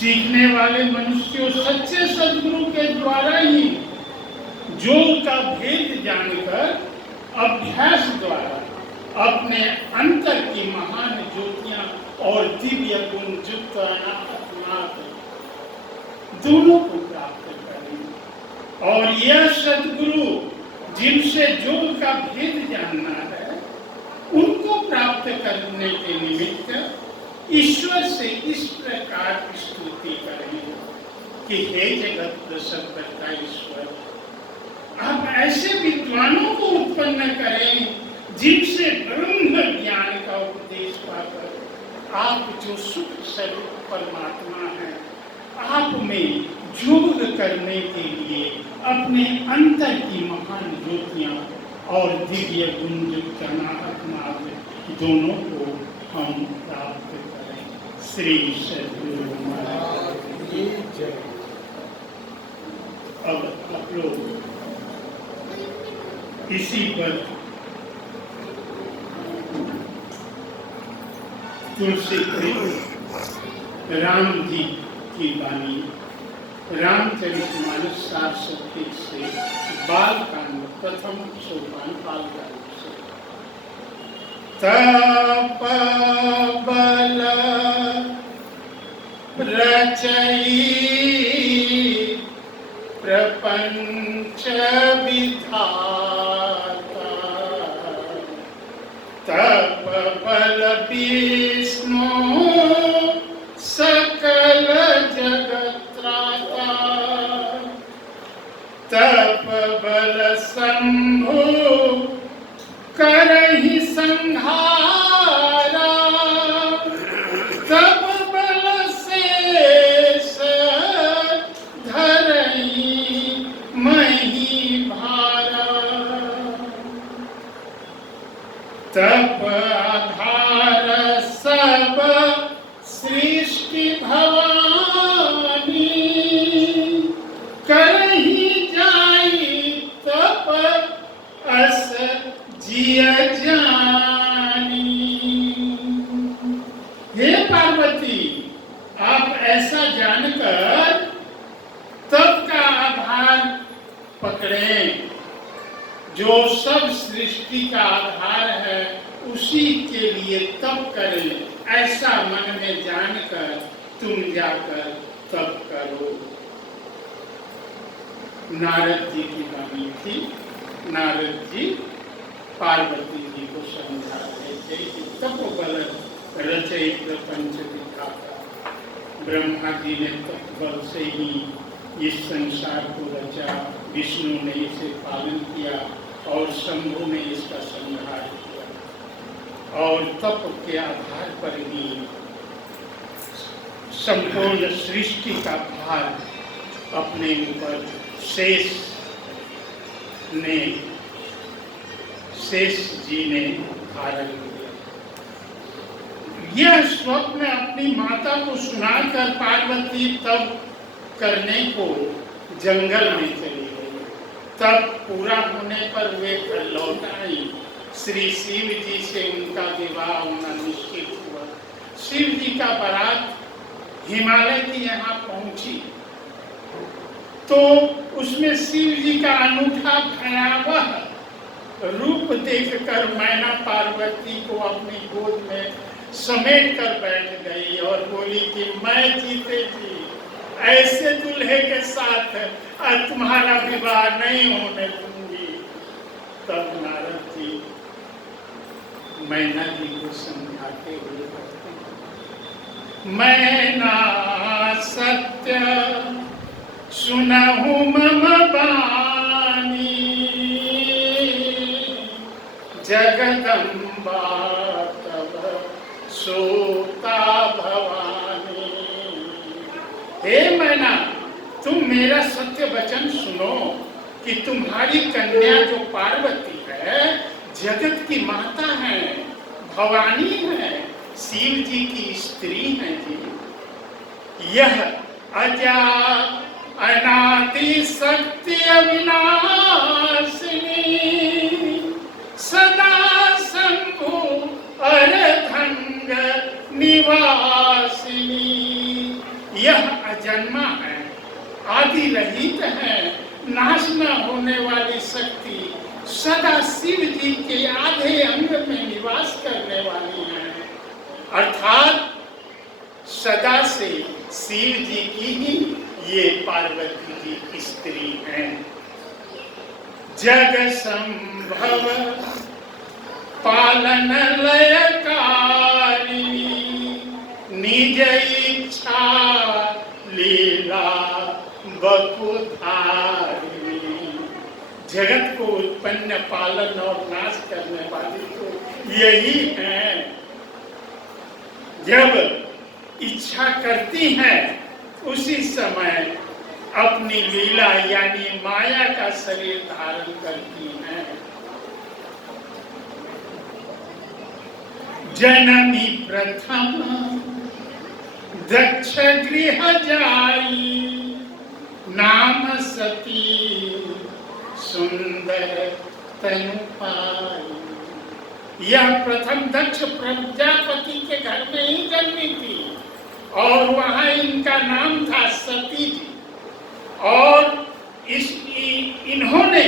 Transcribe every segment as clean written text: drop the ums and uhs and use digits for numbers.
सीखने वाले मनुष्यों सच्चे सद्गुरु के द्वारा ही योग का भेद जानकर अभ्यास द्वारा अपने अंतर की महान ज्योतियां और दिव्य गुण युक्त आत्मा दोनों को प्राप्त करें। और यह सद्गुरु जिनसे योग का भेद जानना है, उनको प्राप्त करने के निमित्त ईश्वर से इस प्रकार स्तुति करें कि हे जगत प्रसन्नता ईश्वर, आप ऐसे विद्वानों को उत्पन्न करें जिनसे ब्रह्म ज्ञान का उपदेश पाकर आप जो सुख स्वरूप परमात्मा है, आप में योग करने के लिए अपने अंतर की महान ज्योतियां और दिव्य गुण युक्त आत्मा दोनों को हम प्राप्त करें। श्री सद्गुरु महाराज की जय। अब आप लोग इसी पर तुलसी राम जी की वाणी रामचरितमानस सार सत्य से बालकांड प्रथम सोपान बालकांड से। तप बल रचई प्रपंच विधाता, तप बल विष्णु सकल जगत त्राता, तप बल शंभु करहि संहारा, तप बल शेष धरहि मही भारा, तप आधार सब सृष्टि भवानी, करहि जाई तप अस जिय जानी। हे पार्वती, आप ऐसा जानकर तप का आधार पकड़ें, जो सब सृष्टि का आधार है उसी के लिए तप करें, ऐसा मन में जानकर तुम जाकर तप करो। नारद जी की वाणी थी। नारद जी पार्वती जी को समझा रहे थे कि तप बल रचय प्रपंच विधाता, ब्रह्मा जी ने तप बल से ही इस संसार को रचा, विष्णु ने इसे पालन किया और शंभु ने इसका संहार किया, और तप के आधार पर ही संपूर्ण सृष्टि का भार अपने ऊपर शेष जी ने धारण किया। यह स्वप्न अपनी माता को सुनाकर पार्वती तप करने को जंगल में चली गई। तब पूरा होने पर वे घर लौट आई। श्री शिव जी से उनका विवाह होना निश्चित हुआ। शिव जी का बारात हिमालय की यहाँ पहुंची तो उसमें शिव जी का अनूठा भयावह रूप देखकर मैना पार्वती को अपनी गोद में समेट कर बैठ गई और बोली कि मैं जीते जी ऐसे दूल्हे के साथ तुम्हारा विवाह नहीं होने दूंगी। तब नारद जी मैना जी को समझाते हुए कहते हैं, मैना सत्य सुनहु मम बानी, जगदम्बा तब सोता भवानी। हे मैना, तुम मेरा सत्य वचन सुनो कि तुम्हारी कन्या जो पार्वती है जगत की माता है, भवानी है, शिव जी की स्त्री है जी। यह अजा अनादि सत्य विनाशिनी, सदा शंभु अर्धंग निवासिनी। यह अजन्मा है, आदि रहित है, नाश न होने वाली शक्ति सदा शिव जी के आधे अंग में निवास करने वाली है, अर्थात सदा से शिव जी की ही ये पार्वती जी की स्त्री हैं। जग संभव पालन लयकारिणी, निज इच्छा लीला बपुधारिणी। जगत को उत्पन्न, पालन और नाश करने वाली तो यही है। जब इच्छा करती हैं उसी समय अपनी लीला यानी माया का शरीर धारण करती हैं। जननी प्रथम दक्ष गृह जाई, नाम सती सुंदर तनु पाई। यह प्रथम दक्ष प्रजापति के घर में ही जन्मी थी और वहां इनका नाम था सती जी, और इन्होंने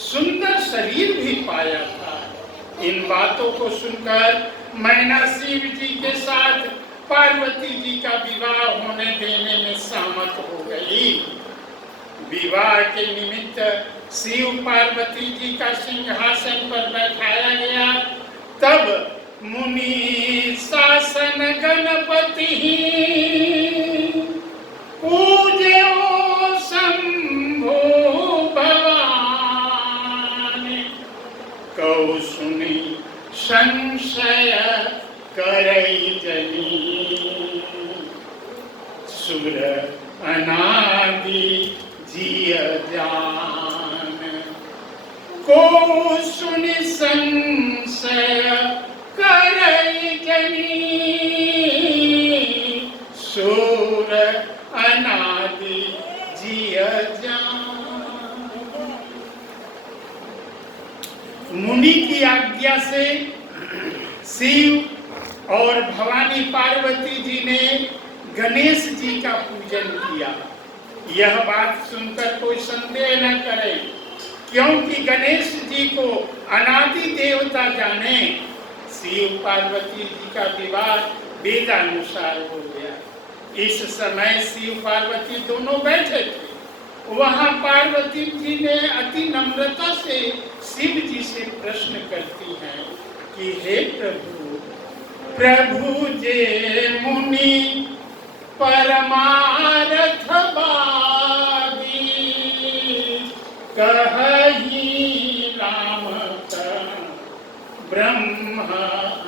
सुंदर शरीर भी पाया था। इन बातों को सुनकर मैना शिव जी के साथ पार्वती जी का विवाह होने देने में सहमत हो गई। विवाह के निमित्त शिव पार्वती जी का सिंहासन पर बैठाया गया। तब मुनि शासन गणपति पूज्यो शंभो भवान, कौ सुनी संशय करई जनी, सुर अनादि जिय जान। को सुनि संशय करई जनी, सुर अनादि जिय जान। मुनि की आज्ञा से शिव और भवानी पार्वती जी ने गणेश जी का पूजन किया। यह बात सुनकर कोई संदेह न करे, क्योंकि गणेश जी को अनादि देवता जाने। शिव पार्वती जी का विवाह वेदानुसार हो गया। इस समय शिव पार्वती दोनों बैठे थे। वहां पार्वती जी ने अति नम्रता से शिव जी से प्रश्न करती हैं कि हे प्रभु, प्रभु जे मुनि परमारथ बादी, कहि राम ब्रह्म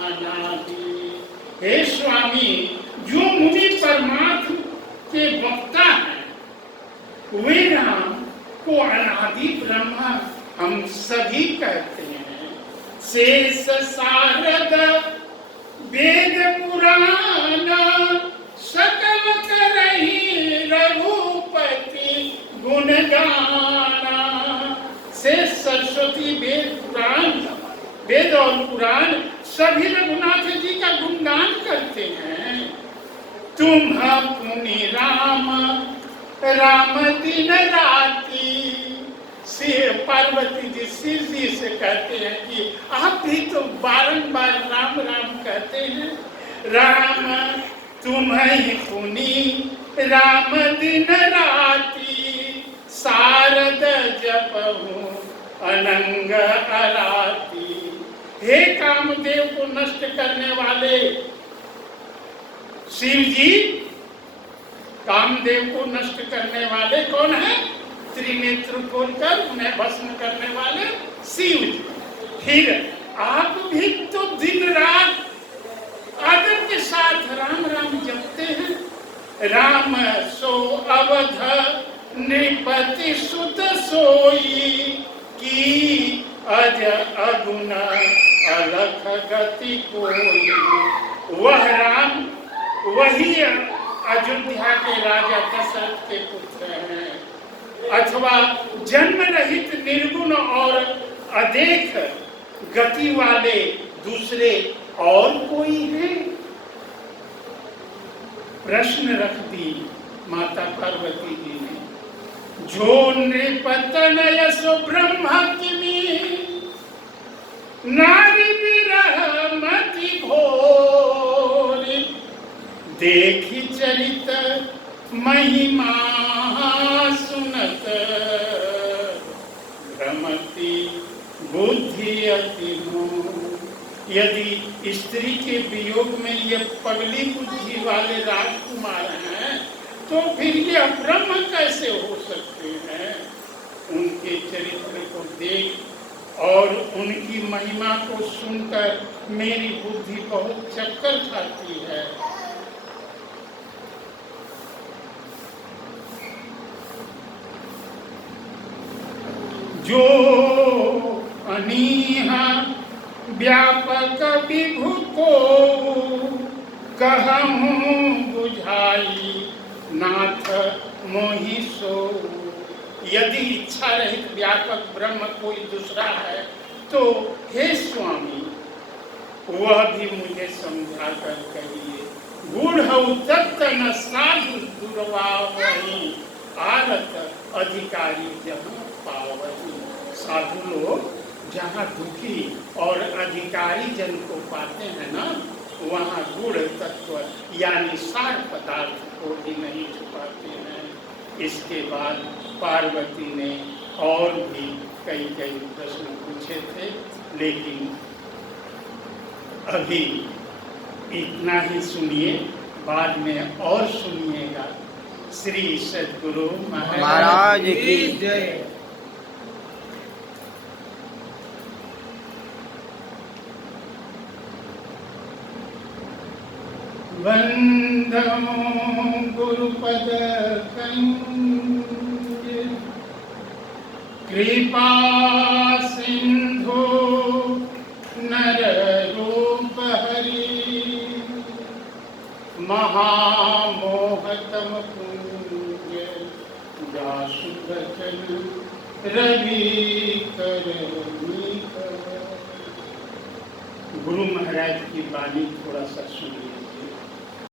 अनादि। हे स्वामी, जो मुनि परमात्मा के वक्ता हैं, वे राम को अनादि ब्रह्मा हम सभी कहते हैं। शेष सारद वेद पुराण, सकल करहि रघुपति गुणगाना। शेष सरस्वती वेद पुराण, वेद और पुराण सभी रघुनाथ जी का गुणगान करते हैं। तुम पुनि राम राम दिन राती। शिव पार्वती जी शिव जी से कहते हैं कि आप भी तो बारंबार राम राम कहते हैं। राम तुम ही पुनि राम दिन राती, शारद जपहु अनंग अराती। हे कामदेव को नष्ट करने वाले शिव जी, कामदेव को नष्ट करने वाले कौन है? त्रिनेत्र खोलकर उन्हें भस्म करने वाले शिव जी। फिर आप भी तो दिन रात आदर के साथ राम राम जपते हैं। राम सो अवध नृपति सुत सोई, की अज अगुण अलख गति कोई। वह राम वही अयोध्या के राजा दशरथ के पुत्र हैं, अथवा जन्म रहित निर्गुण और अदेख गति वाले दूसरे और कोई है? प्रश्न रख दी। माता पार्वती जी ने, जो नृपतनयसु ब्रह्म किमी नारी विरह मति घोर, देखी चरित महिमा सुनत भ्रमति बुद्धि अति मोह। यदि स्त्री के वियोग में ये पगली बुद्धि वाले राजकुमार हैं तो फिर ये ब्रह्म कैसे हो सकते हैं? उनके चरित्र को देख और उनकी महिमा को सुनकर मेरी बुद्धि बहुत चक्कर खाती है। जो अनीहा व्यापक विभु को कहूँ बुझाई नाथ मोहि सो। यदि इच्छा रहित व्यापक ब्रह्म कोई दूसरा है तो हे स्वामी वह भी मुझे समझा कर कहिए। गूढ़ तत्त न साधु दुर्वावही आरत अधिकारी जहाँ पावही। साधु लोग जहाँ दुखी और अधिकारी जन को पाते हैं ना, वहाँ गूढ़ तत्व यानी सार पदार्थ को भी नहीं छुपाते हैं। इसके बाद पार्वती ने और भी कई प्रश्न पूछे थे, लेकिन अभी इतना ही सुनिए, बाद में और सुनिएगा। श्री सद्गुरु महाराज की जय। वंदो गुरुपद कंज कृपा सिंधु नर रूप हरि महामोहतम पुंज जासु बचन रवि कर। गुरु महाराज की वाणी थोड़ा सा सुनिए।